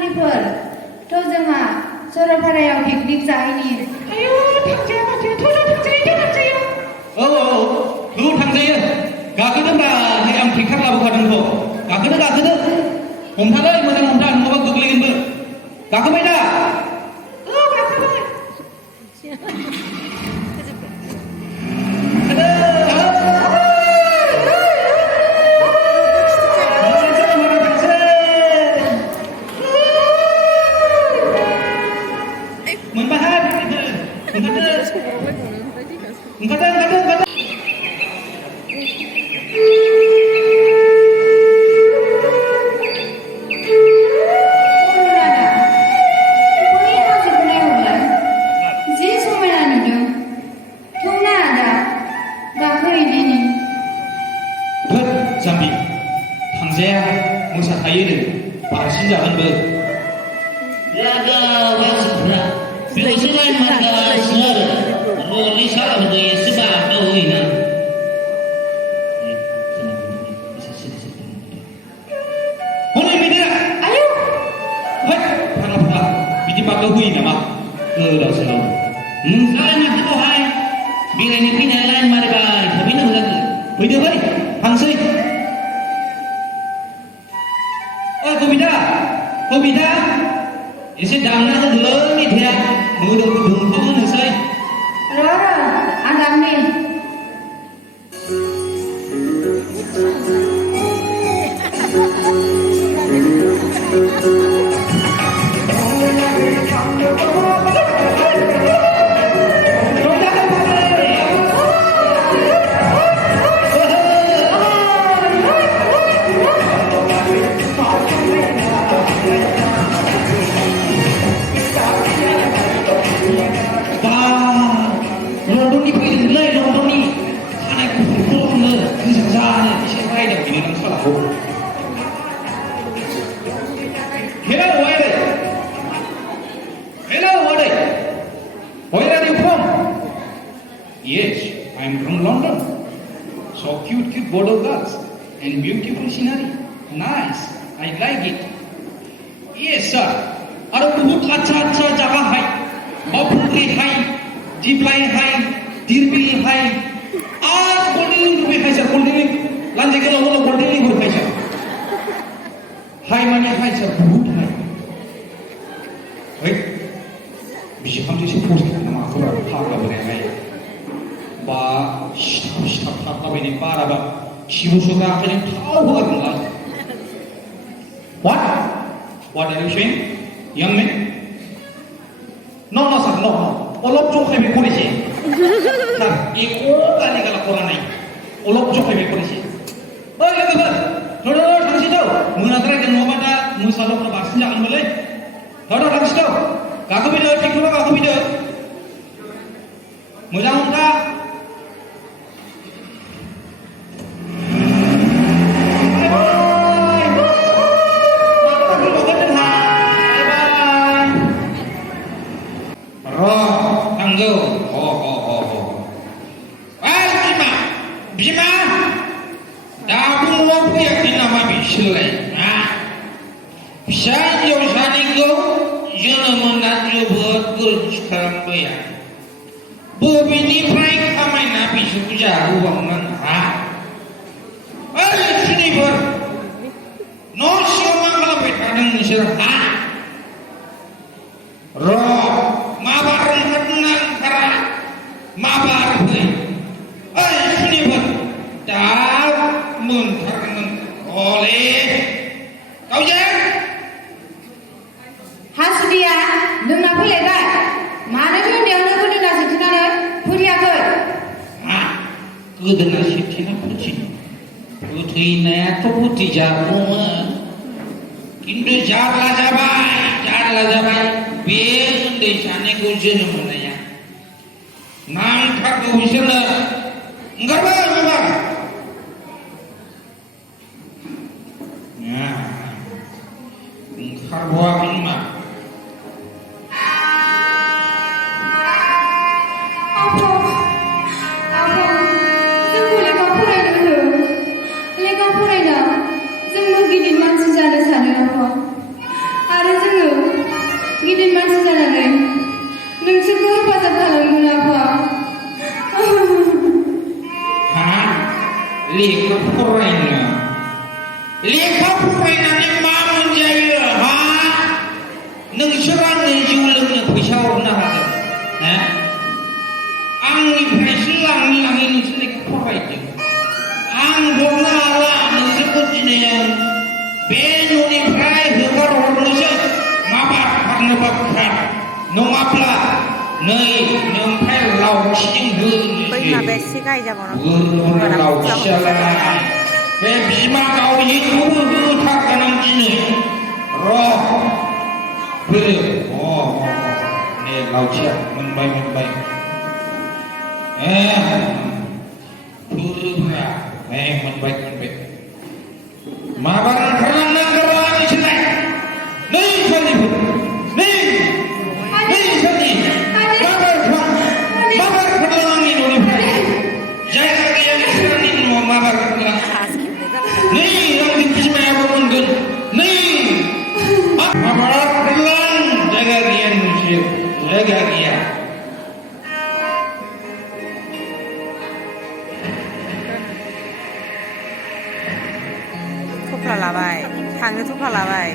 फाग्लिफोर थ' जोंहा सरलपारायाव पिकनिक जाहैनि आयौ थांजाया माथो थांजायो औ थांजायो गाखोदोब्रा नै आं टिकेट लाबोखादोंथ' गाखोदो हमथालै मोजां हमथा नङाबा गोग्लैगोनबो गाखोबाय दा गाखोबाय ओंखारदो बै हाजोखौ नायहरलाय जि समायना नुदों थौना आदा गाखोहैदिनि होद जाम्बि थांजाया मोसा थायोनो बारासिन जागोनबो Laga wasra, biasanya mata asar, roli salah dia sebab tahu ini. Boleh media, ayo hei, parah, biji pakai hui nama, dah selalu. Saya nak tu hai, bila ni punya lain mereka, tapi nak lagi. Hui dia baik, hansai. Oh, Komida, isi damna tu dulu ni dia, mudah mudah tu nusai. Roro adamni London ni pergi leh London ni, anak kumpul le, kerja ni, siapa yang dah pilih nama salah. Hello, Wade. Where are you from? Yes, I am from London. So cute border girls and beautiful scenery. Nice, I like it. Yes, sir. और बहुत अच्छा जगह है, बापुरी है, जीपलाई है, दिरबिल है, आज golden link भी है सर, गोल्डन लिंक, लांजे के लोगों को गोल्डन लिंक भी है सर, है माने है सर, बहुत है, वही, बिजली हम जैसे पोस्ट करना माफ करो, भाग लग रहे हैं, बा, शिता बने पारा बा, शिवो शोका अपने भाव होगा तुमला, what are you saying? Young man? No, sir, no. Olop jok lebih polisi. Sir, eko kali kalau korang naik. Olop jok lebih polisi. Oh, ya betul. Thora thangsi tau. Munatra ke mau pada musalok na basin jangan boleh. Thora thangsi tau. Kaku video, tiktok kaku video. Mujang muda. Bobiniफ्राय खामायना बिसोरखौ जाहोबावनान हा ओइ सुनिफोर न' सिङाव मा खालामबाय थादों नोंसोर हा र' माबार ओंखारदोंना ओंखारा माबार फै ओइ सुनिफोर दा मोनथारगोन हले गावजे हासुदिया नोंना फैलायबाय मानो उन्दैयावनो गोदोना जोबथेनानै फैयाखै गोदोना सिथिना फुथि फुथैनायाथ' फुथि जागौमोन खिन्थु जारला जाबाय बे उन्दै सानैखौ जोनोम होनाया नांथारगौ बिसोरनो ओंखारबाय माबा ओंखारबावाखै मा लेखा फरायना जोंबो गिदिर मानसि जानो सानो आरो जों फरायनानै मा मोनजायो हा नोंसोर आंनो जौ लोंनो फैसा हरनो हागोन हा आंनिफ्रायसो लाङै नोंसोर लेखा फरायदों आं हरनो हाला नोंसोरखौ दिनै आं बे न'निफ्राय हगार हरनोसै माबार फारनो बाथ्रा नङाब्ला नै नोंफ्राय लावथिजों होनोसै लावथियालाय बे बिमा गावनिखौबो होथारगोन आं दिनै र' फैयो नै लावथिया मोनबाय फोरोब्रा मोनबाय माबार ओंखारलांनांगौ नोंसोरलाय नै साननिफोर नै साननि माबार ओंखारलां आंनि न'निफ्राय जायगा गैया नोंसोरनि न'आव माबार ओंखारलां नै आंनि बिमायाबो मोनगोन नै माबार ओंखारलां जायगा गैया नोंसोर जायगा गैया थफ्ला लाबाय थांनो थफ्ला लाबाय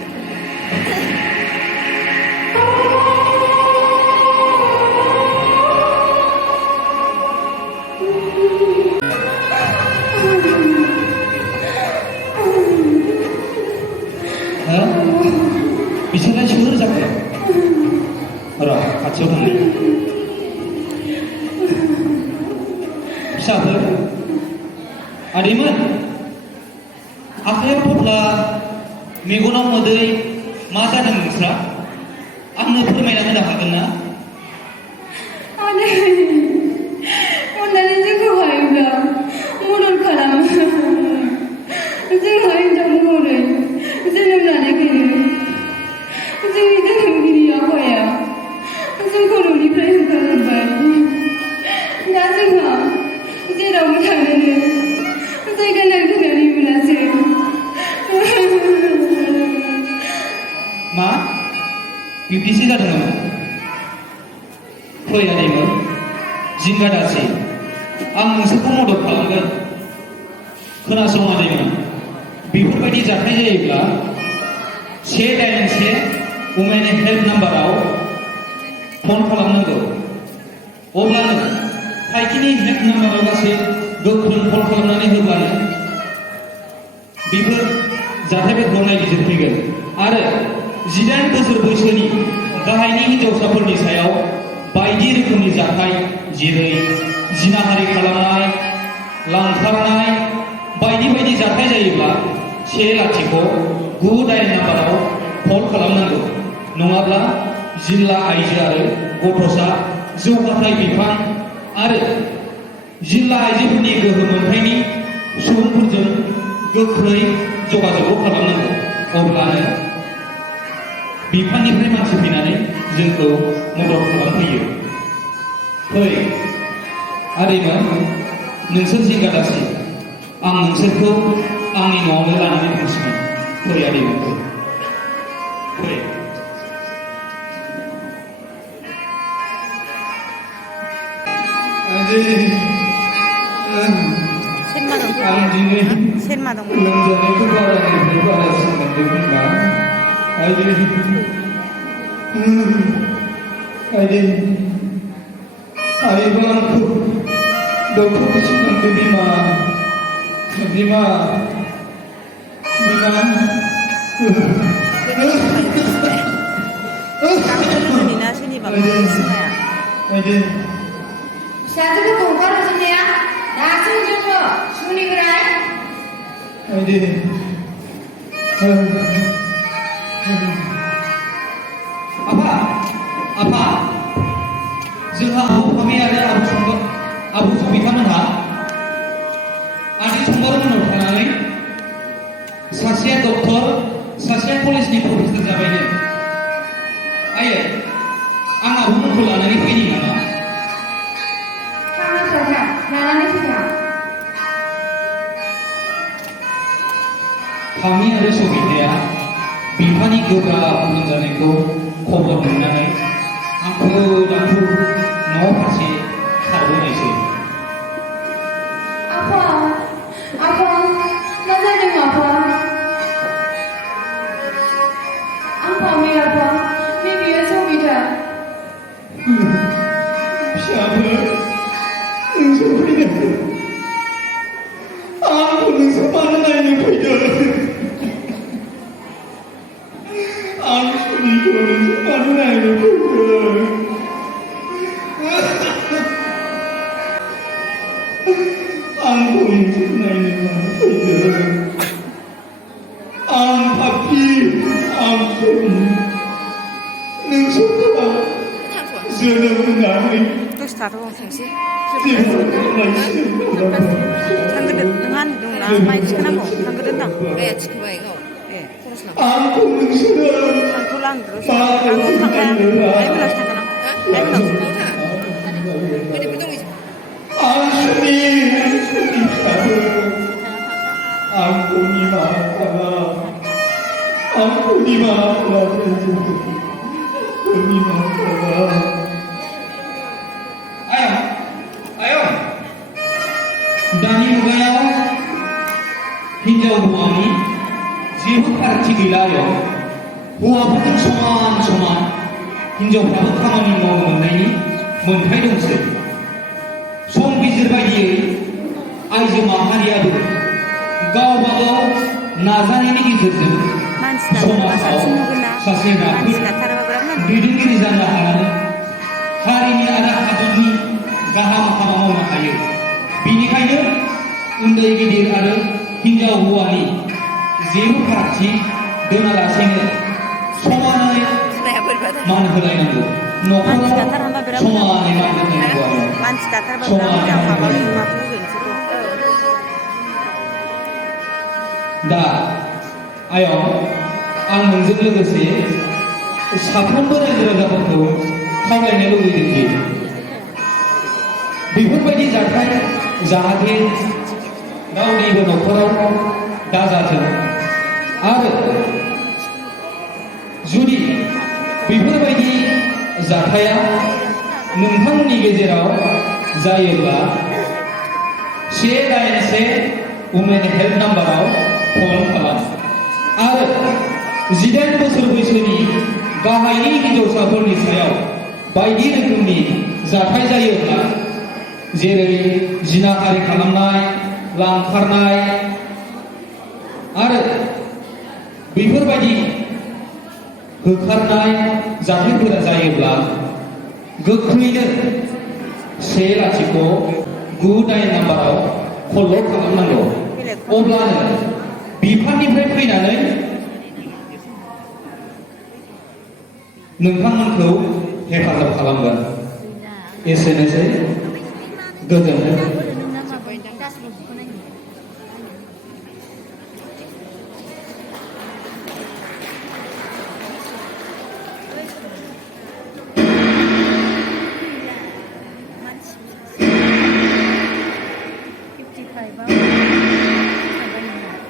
बिसोरलाय सोर जाखो र' खाथियाव थांनो फिसाफोर आदैमोन आखायाव थफ्ला मेगनाव मोदै मा जादों नोंस्रा आंनो फोरमायना होनो हागोन ना आदै अननानै जोंखौहायब्ला मदद खालाम जोंहा हिनजाव महरै जोनोम लानायखायनो जोंनि धोरोमगिरि आफाया जोंखौ न'निफ्राय होखारहरबाय दा जोंहा जेरावबो थांनोनो जायगा नागिरनानै मोनासै मा बिब्दिसो जादों नामा फै आदैमोन जिंगा दासि आं नोंसोरखौ मदद खालामगोन खोनासं आदैमोन बेफोरबायदि जाथाय जायोब्ला 191 वुमेन हेल्प नाम्बाराव फन खालामनांगौ अब्लानो फाइखिनि हेल्प नाम्बाराव गासै गोख्रों फन खालामनानै होब्लानो बेफोर जाथायफोरखौ नायबिजिरफैगोन आरो 18 बोसोर बैसोनि गाहायनि हिनजावसाफोरनि सायाव बायदि रोखोमनि जाथाय जेरै जिनाहारि खालामनाय लांखारनाय बायदि जाथाय जायोब्ला 109 नाम्बाराव कल खालामनांगौ नङाब्ला जिल्ला आइजो आरो गथ'सा जौगाथाय बिफान आरो जिल्ला आइजोफोरनि गोहो मोनथायनि सुबुंफोरजों गोख्रै जगाजग खालामनांगौ अब्लानो बिफाननिफ्राय मानसि फैनानै जोंखौ मदद खालामफैयो फै आदैमोन नोंसोर जिंगा दासि आं नोंसोरखौ आंनि न'आवनो लानानै थांसिगोन फै आदैमोन फै आं दिनै लोमजानायखौ बारानिफ्राय बारासिन मोनदों बिमा आइबा आंखौ डक्टरनिसिम लांदो बिमा फिसाजोफोरखौ हगारहरजोबनाया दासो जोङो सुनिफ्राय आफा जोंहा आबौ फामि आरो आबौ बिथांमोनहा आदै सम्बारमोननाव थानानै सासेया डक्टर सासेया कलेजनि प्रफेसर जाबायनो आयै आं आबौमोनखौ लानानै फैनि नामा लानानै फैया फामि आरो सबिताया बिफानि गोब्राब लोमजानायखौ खबर मोननानै आंखौ दाखु न' फारसे खारबोनायसै आफा मा जादों आफा आं सुनिखौ नोंसोर मानो नायनो फैदों? आंखौ नोंसोर नायनो मानो फैदों? आं पापि, आं सुनि। नोंसोरखौ जोनोम होनानै दसे थाथ' थांसै जेबो खालामनायसो थांग्रोदो नोंहा दंना माइ थिखोनांगौ थांग्रोदो दां ए थिखोबाय औ ए आंखौ नोंसोरो थांथ'ला आं दसे आंनाव थांखाया आइ मोनावसो थांगोन आं आइ मोनावसो बाव थाङा ओरैबो दं इजों आं सुनि फिसाबो आंखौ निमाहा खालाम आंखौ निमाहा खालाम निमाहा खालाम आयं दानि मुगायाव हिनजाव हौवानि जेबो फारागथि गैला आयं हौवाफोरजों समान समान हिनजावफ्राबो खामानि मावनो मोननायनि मोन्थाय दंसै सम बिजिर बायदियै आइजो माहारियाबो गावबा गाव नाजानायनि गेजेरजों मानसि नाथारोबा साबसिन नुगोन ना सासे मानसि राफोद नाथारोबा बिराद नांगौ दैदेनगिरि जानो हानानै हारिनि आरो हादरनि गाहाम हाबा मावनो हायो बेनिखायनो उन्दै गिदिर आरो हिनजाव हौवानि जेबो फारागथि दोनालासेनो समानै बिमाया बोरैबा मान होलायनांगौ मानसि न'खराव नाथारहाबा बिराद समानै मान होलायनांगौ आरो मानसि नाथारबा बिराद मोजां हाबा बिमाखौ होगोनसोखौ दा आयं आं नोंजों लोगोसे साफ्रोमबो रायजो राजाफोरखौ खावलायनो लुबैदोंदि बेफोरबायदि जाथाय जाहाथे रावनिबो न'खराव दाजाथों आरो जुदि बेफोरबायदि जाथाया नोंथांमोननि गेजेराव जायोब्ला 191 वुमेन हेल्प नाम्बाराव फन खालाम आरो 18 बोसोर बैसोनि गाहायनि हिनजावसाफोरनि सायाव बायदि रोखोमनि जाथाय जायोब्ला जेरै जिनाहारि खालामनाय लांखारनाय आरो बेफोरबायदि होखारनाय जाथायफोरा जायोब्ला गोख्रैनो 109 नाम्बाराव कल खालामनांगौ अब्लानो बिफाननिफ्राय फैनानै नोंथांमोनखौ हेफाजाब खालामगोन एसेनोसै गोजोनथों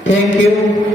Thank you.